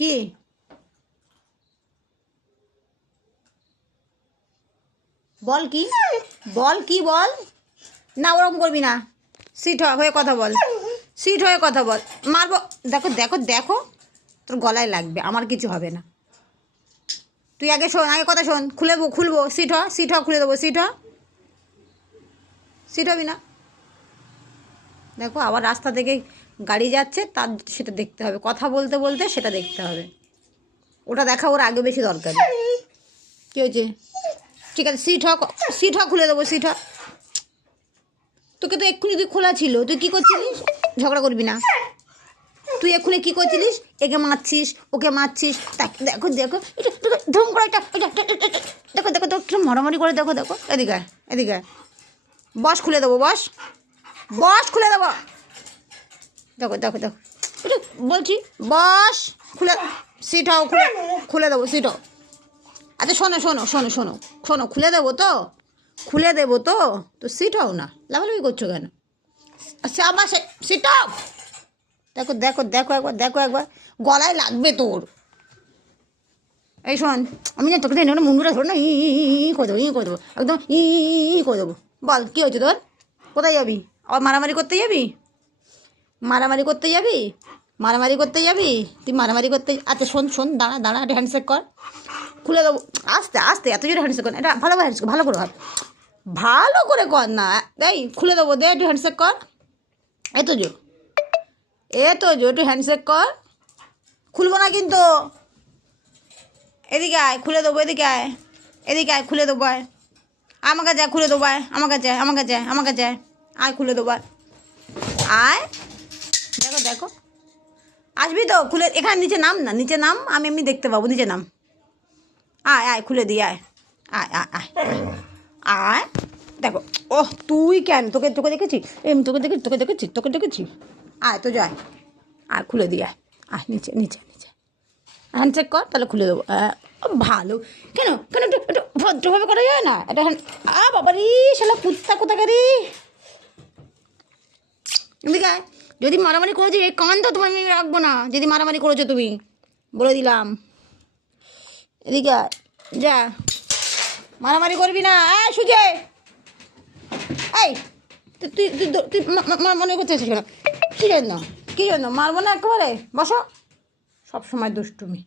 কি? বল কি? বল কি বল? না, ওরকম করবি না। সিট হয়ে কথা বল। সিট হয়ে কথা বল। মারবো। দেখো দেখো দেখো। তোর গলায় লাগবে। আমার কিছু হবে না। তুই আগে শোন, আগে কথা শোন। খুলে খুলবো। সিট হ সিট হ, খুলে দেবো। সিট হ। সিট হবি না? দেখো, আবার রাস্তা থেকে গাড়ি যাচ্ছে, তার সেটা দেখতে হবে। কথা বলতে বলতে সেটা দেখতে হবে। ওটা দেখা ওর আগে বেশি দরকার। কী হয়েছে? ঠিক আছে, সিট হক সিট হক খুলে দেবো, সিট হক। তোকে তো এক্ষুনি তুই খোলা ছিল। তুই কী করছিলিস? ঝগড়া করবি না। তুই এক্ষুনি কী করছিলিস? একে মারছিস, ওকে মারছিস। দেখো দেখো, এটা ধুম করে এটা দেখো দেখো কিরম মারামারি করে দেখো দেখো। এদিকে এদিকে বস, খুলে দেবো, বস। বস খুলে দেবো দেখো দেখো দেখো বলছি বস খুলে সিটাও খুলে খুলে দেবো সিট হও আচ্ছা শোনো শোনো শোনো শোনো শোনো খুলে দেবো তো খুলে দেবো তো তো সিট হও না লাফালাফি করছ কেন আচ্ছা আমার সে সিটাও দেখো দেখো দেখো একবার দেখো একবার গলায় লাগবে তোর এই শোন আমি না তোকে না মুন্ডুটা ধর না ই করে দেবো ই করে দেবো একদম ই করে দেবো বল কী হয়েছে তোর কোথায় যাবি আবার মারামারি করতে যাবি? মারামারি করতে যাবি? মারামারি করতে যাবি? তুই মারামারি করতে আচ্ছা শোন শোন, দাঁড়া দাঁড়া, একটা হ্যান্ডশেক কর। খুলে দেবো। আস্তে আস্তে, এত জোরে হ্যান্ডশেক কর এটা ভালো হ্যান্ডশেক ভালো করে কর ভালো করে কর না। এই খুলে দেবো, দে, একটু হ্যান্ডশেক কর। এই তো জো এ তো জো একটু হ্যান্ডশেক কর। খুলবো না কিন্তু। এদিকে আয়, খুলে দেবো, এদিকে আয়। এদিকে আয়, খুলে দেবো, আয়। আমার কাছে খুলে দেবো, আয়। আমার কাছে আয় আমার কাছে আয় আমার কাছে আয় খুলে দেবো, আয়। দেখো দেখো। আসবি তো? খুলে, এখানে নিচে নাম না? নিচে নাম, আমি এমনি দেখতে পাবো, নিচে নাম। আয় আয়, খুলে দিই আয়। আয় আয় আয়। আয়। দেখো ও তুই কেন? তোকে তোকে দেখেছি? এমনি তোকে দেখেছি তোকে দেখেছি তোকে দেখেছি। আয়, তো যায় আয়। খুলে দিই আয়। আয়, নিচে নিচে নিচে। হ্যান্ড চেক কর, তাহলে খুলে দেবো। ভালো। কেন? কেন একটু একটু ভদ্রভাবে করা যায় না? এটা হ্যান্ড আ বাবা রে শালা কুত্তা কোথাকারি? এদিকে যদি মারামারি করেছ এই কান তো তোমার আমি রাখব না। যদি মারামারি করেছ তুমি, বলে দিলাম। এদিকে যা। মারামারি করবি না। এই সুজে। এই তুই তুই তুই মনে করতে কেন? কী জন্য? কী জন্য? মারবো না একেবারে? বসো। সব সময় দুষ্টুমি।